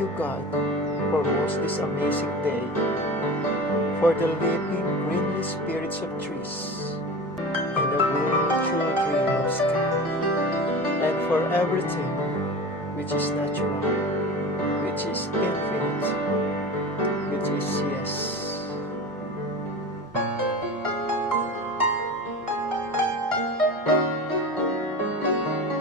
you, God, for this amazing day, for the leaping greenly spirits of trees, and the blue true dream of sky, and for everything which is natural, which is infinite,